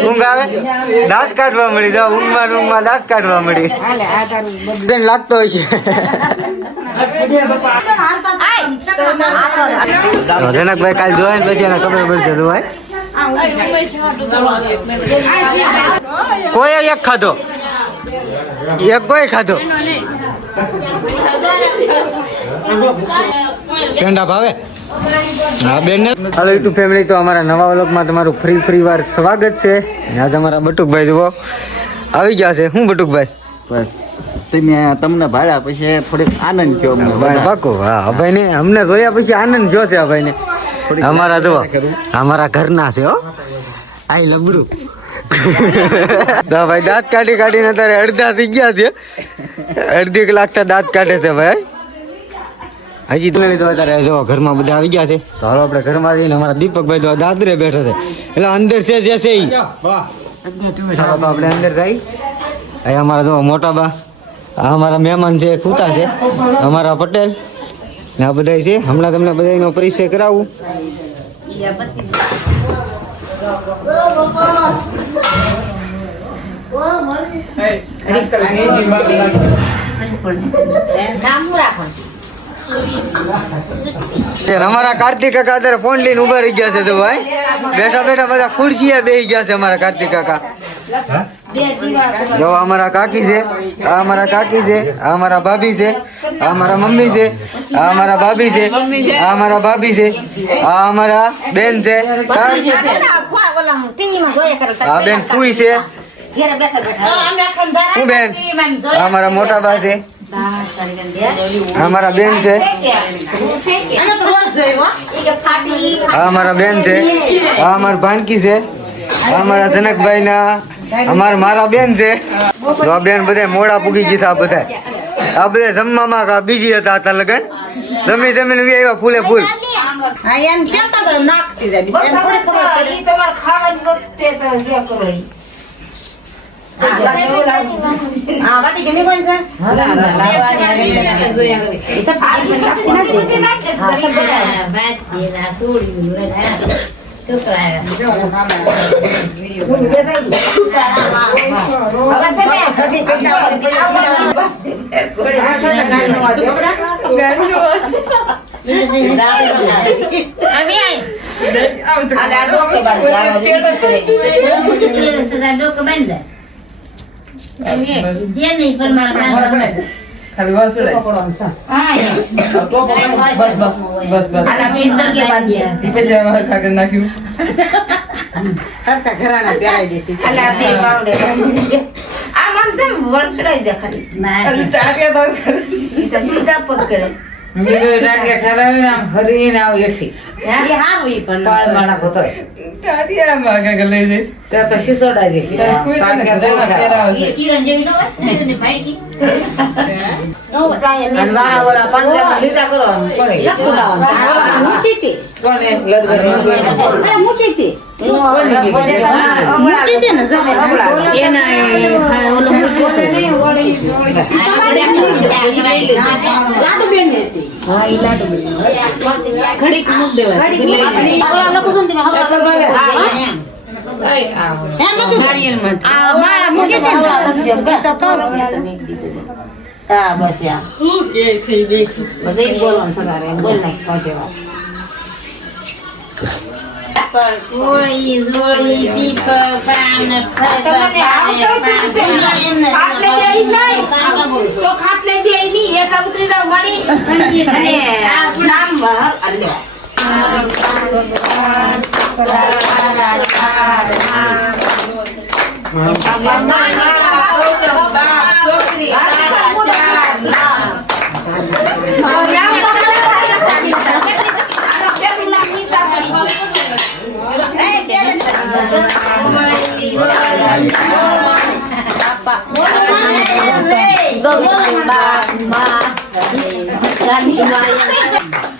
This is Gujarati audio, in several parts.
ઊંઘ આવે દાંત કાઢવા મળી જાવ ઊંઘમાં દાંત કાઢવા મળી લાગતો હોય છે જનકભાઈ કાલ જોયા ને પછી એને ખબર પડશે ભાઈ કોઈ એક ખાધો એક કોઈ ખાધો પેંડા ભાવે હા બેન હાલો યુટ્યુબ ફેમિલી તો અમારા નવા વ્લોગમાં તમારું ફરી વાર સ્વાગત છે આજે અમારા બટુકભાઈ જુઓ આવી ગયા છે શું બટુકભાઈ બસ તમને ભાડ્યા પછી થોડીક આનંદ થયો પાકો હા ભાઈ ને અમને જોયા પછી આનંદ જો છે ભાઈ ને અમારા જુઓ અમારા ઘરના છે હો આઈ લબડું ભાઈ દાંત કાઢીને અત્યારે અડધા થઈ ગયા છે અડધી કલાક દાંત કાઢે છે ભાઈ હજી તમે લીધો અત્યારે જો ઘરમાં બધા આવી ગયા છે તો હાલો આપણે ઘરમાં જઈને અમારા દીપકભાઈ તો દાદરે બેઠો છે એટલે અંદર છે જે છે આપણે અંદર જઈ અહીં અમારા જો મોટા બા આ અમારા મહેમાન છે કૂતા છે અમારા પટેલ ને આ બધા છે હમણાં તમને બધાનો પરિચય કરાવું અમારા કાર્તિક કાકા અત્યારે ફોન લઈને ઉભા રહી ગયા છે તો ભાઈ બેઠા બધા ખુરશીએ બેસી ગયા છે અમારા કાર્તિક કાકા જો અમારા કાકી છે આ અમારા કાકી છે આ અમારા ભાભી છે આ અમારા મમ્મી છે આ અમારા ભાભી છે આ અમારા ભાભી છે આ અમારા બેન છે આ બેન ફૂઈ છે હું બેન આ અમારા મોટા બા છે અમારા બેન છે આ અમારા બેન છે આ અમારા ભાનકી છે આ અમારા જનકભાઈ ના મારા બેન છે તો આ બેન બધા મોડા પૂગી ગયા આ બધા જમવામાં બીજી હતા લગન જમીન આવ્યા ફૂલે ફૂલ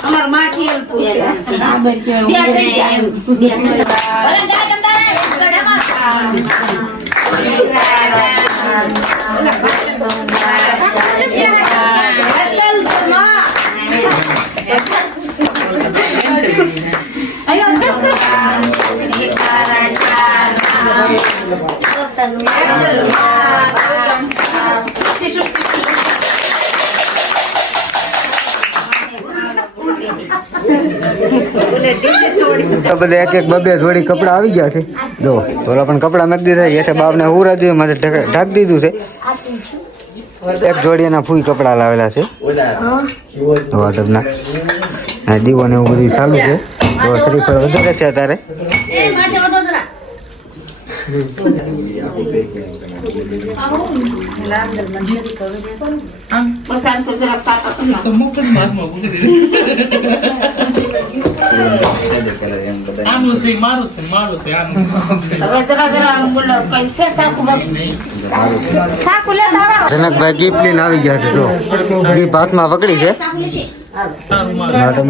અમાર માસી તો બધા એક એક બબે જોડી કપડા આવી ગયા છે જો ઓલા પણ કપડા નાખી દીધા હેઠે બાપને હુરા દીધું મારે ઢાંકી દીધું છે એક જોડી એના ફૂઈ કપડા લાવેલા છે વોટરના આ દીવો ને એવું બધું ચાલુ છે તો શ્રીફળ વધારે છે અત્યારે જનકભાઈ ગિફ્ટ લઈને આવી ગયા છે જો ગિફ્ટ હાથમાં પકડી છે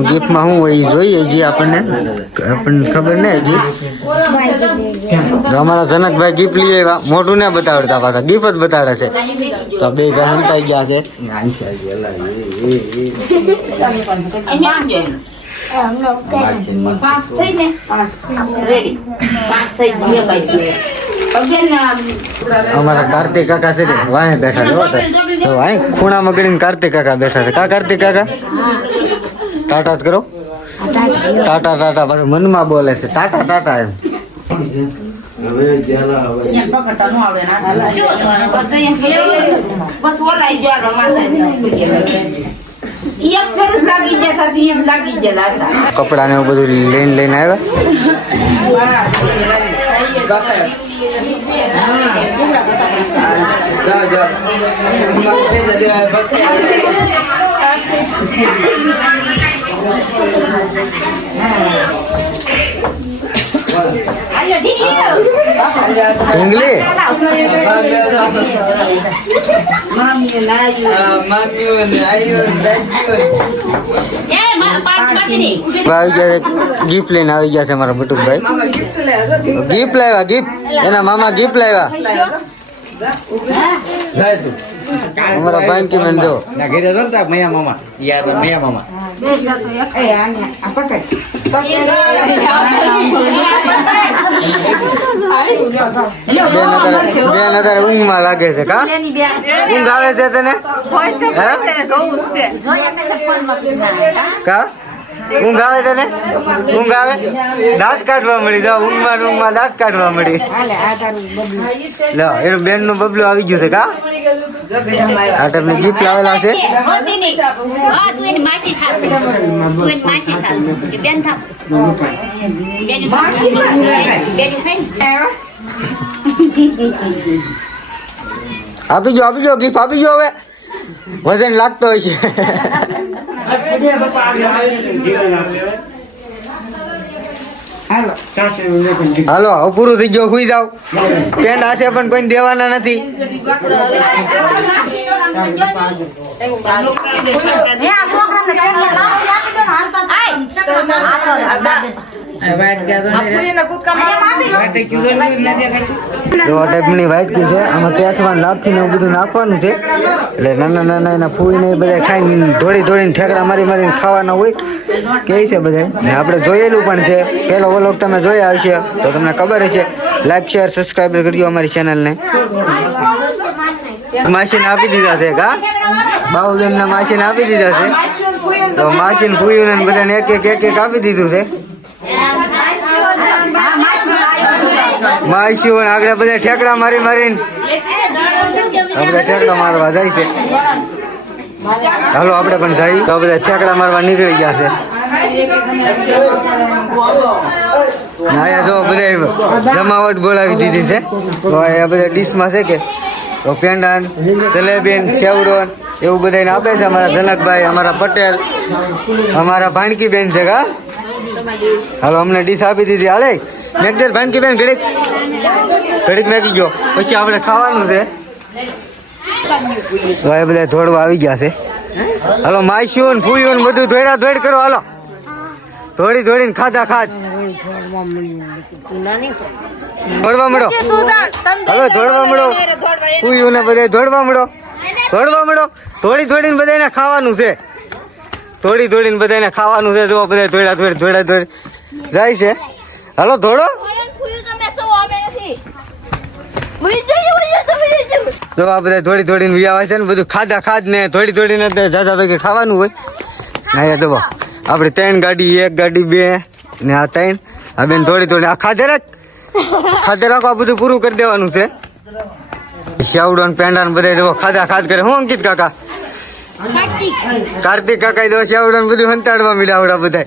ગિફ્ટમાં શું હોય એ જોઈએ જે આપણને ખબર નહીં હજી અમારા જનકભાઈ ગિફ્ટ લઈ આવ્યા મોટું ને બતાવડતા પાછા ગિફ્ટ જ બતાડે છે તો બે ભાઈ હંતાઈ ગયા છે અમારા કાર્તિક કાકા છે વાહે બેઠા છે તો વાહે ખૂણામાં ગળીને કાર્તિક કાકા બેઠા છે કા કાર્તિક કાકા ટાટા જ કરો ટાટા ટાટા પાછું મનમાં બોલે છે ટાટા ટાટા એમ બસ ઓલાઈ ગયો લાગી ગયા કપડા ને એવું બધું લઈને આવ્યા ઇંગ્લી ગિફ્ટ લઈને આવી ગયા છે અમારા બટુકભાઈ ગિફ્ટ લાવ્યા ગિફ્ટ એના મામા ગિફ્ટ લાવ્યા અમારા ભાઈ કે મેં જો મૈયા મામા યાર મૈયા મામા બેન અત્યારે ઊંઘમાં લાગે છે કા ઊંઘ આવે છે તને કા ઊંઘ આવે તને ઊંઘ આવે દાંત કાઢવા મળી જાવ ઊંઘમાં દાંત કાઢવા મળી લો એનું બેન નું બબલું આવી ગયું છે કા આ તમને ગિફ્ટ લાવેલા છે આપી જો ગિફ્ટ આપી જો હવે વજન લાગતો હોય છે હાલો હવે પૂરું થઈ ગયું સુઈ જાવ પેન્ટ હશે પણ કોઈ દેવાના નથી વાઈટ કી છે આમાં પેઠવાન લાભથી ને એવું બધું નાખવાનું છે એટલે નાના નાના એના ફૂઈ ને બધા ખાઈને દોડીને ઠેકડા મારીને ખાવાના હોય કે છે બધા ને આપણે જોયેલું પણ છે પેલો વ્લોગ તમે જોયા હશે તો તમને ખબર છે લાઈક શેર સબસ્ક્રાઈબ કરજો અમારી ચેનલને માસીને આપી દીધા છે કા બાહુબેન ના માસીને આપી દીધા છે તો માસીને ફૂયું ને બધાને એક એક આપી દીધું છે માસી આગળ બધા ઠેકડા મારીને બધા ઠેકડા મારવા જાય છે હાલો આપણે પણ જઈએ તો બધા ઠેકડા મારવા નીકળી ગયા છે અહીંયા જો બધા જમાવટ બોલાવી દીધી છે તો આ બધા ડીશમાં છે કે તો પેંડા જલેબી સેવડો એવું બધાને આપે છે અમારા જનકભાઈ અમારા પટેલ અમારા ભાણકી બેન છે કા હાલો અમને ડીશ આપી દીધી હાલે મેઘદેર ભાણકી બેન ઘડીક મેગી ગયો પછી આપણે ખાવાનું છે તો એ બધા દોડવા આવી ગયા છે હાલો માઈશું ફૂયું બધું દોડ કરો હાલો દોડીને ખાધા ખાધ દોડવા મળો હવે દોડવા મળો પૂયું ને બધા દોડવા મળો થોડીને બધાને ખાવાનું છે થોડીને બધાને ખાવાનું છે જો બધા દોડ જાય છે હાલો દોડો જો આ બધા થોડીને વિયાવા છે ને બધું ખાદ ને થોડીને જાજા ભેગે ખાવાનું હોય ના જો આપડે 3 ગાડી 1 ગાડી 2 ને આ 3 આ બેન થોડી આ ખાધે રાખો આ બધું પૂરું કરી દેવાનું છે શાવડો ને પેંડા ને બધા જો ખાદ કરે હું અંકિત કાકા કાર્તિક કાકા જો શાવડો ને બધું હંતાડવા મીડાવડા બધા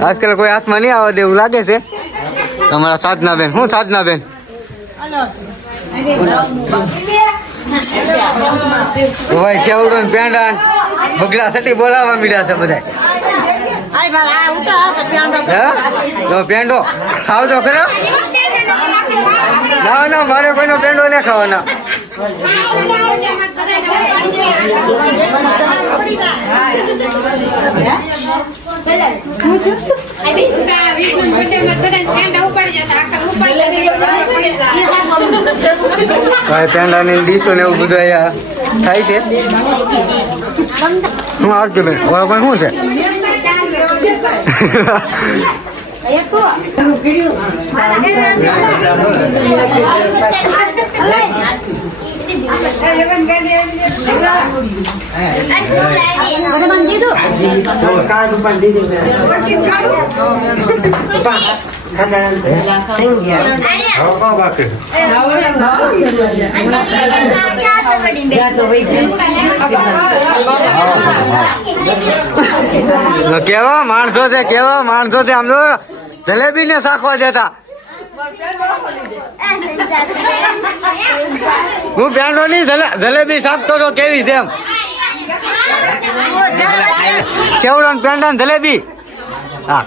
આજકાલ કોઈ હાથમાં નહીં આવવા દેવું લાગે છે તમારા સાધના બેન હું સાધના બેન ભાઈ શાવડો ને પેંડા બગડા સટી બોલાવવા મીડ્યા છે બધા પેંડો ખાવજો ખરો ના મારે કોઈનો પેંડો નહીં ખાવાના પેંડા ની ડીશો ને એવું બધું અહીંયા થાય છે હું આવજો બેન પણ શું છે કેવા માણસો છે આમ તો જલેબી ને શાખવા જતા હું પેંડો ની જલેબી શાકતો તો કેવી છે એમ સેવડો પેંડા જલેબી હા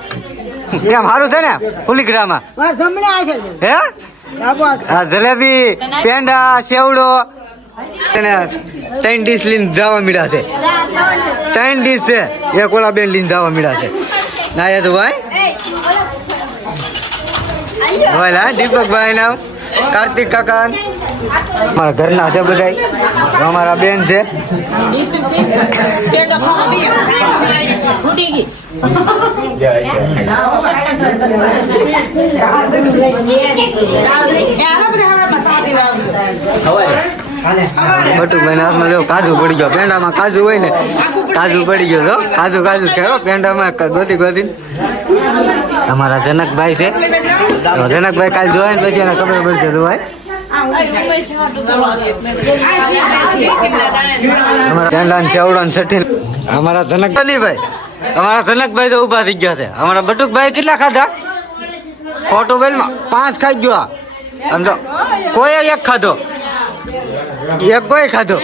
એમ સારું છે ને ફુલીગ્રામાં હે હા જલેબી પેંડા સેવડો 3 ડીશ લઈને જવા મળ્યા છે 3 ડીશ છે એક ઓલા બેન લઈને જવા મળ્યા છે ના યાદ ભાઈ દીપકભાઈ ના કાર્તિક કાકા મારા ઘરના છે બધા અમારા બેન છે બટુકભાઈ ના હાથમાં જો કાજુ પડી ગયો પેંડામાં કાજુ હોય ને કાજુ પડી ગયો તો કાજુ કહેવો પેંડામાં ગોતી અમારા જનકભાઈ છે જનકભાઈ કાલ જોવાય ને પછી એને ખબર પડશે ભાઈ અમારા પેંડા ને સેવડો ને છઠ્ઠી અમારા જનકભાઈ તો ઉભા થઈ ગયા છે અમારા બટુકભાઈ કેટલા ખાધા ફોટોબેલમાં 5 ખાઈ ગયો આમ તો કોઈ એક ખાધો કોઈ ખાધો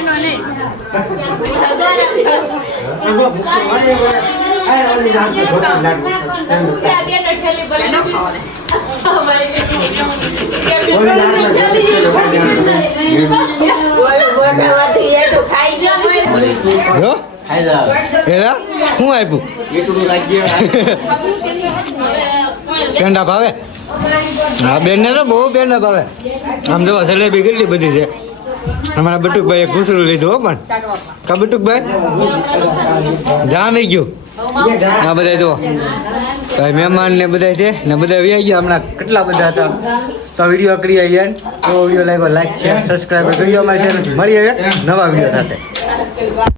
શું આપ્યું પેંડા ભાવે હા બેન ને તો બહુ પેંડા ભાવે આમ જોવા જલેબી કેટલી બધી છે અમારા બટુકભાઈ એક ઘૂસરું લીધું હો પણ કા બટુકભાઈ જામી ગયું આ બધા જો ભાઈ મહેમાન ને બધા છે ને બધા વ્યાઈ ગયા હમણાં કેટલા બધા હતા તો વિડીયો કરી યાર તો વિડીયો લાગ્યો લાઈક શેર સબસ્ક્રાઈબ કરી અમારી ચેનલ મળી આવે નવા વિડીયો સાથે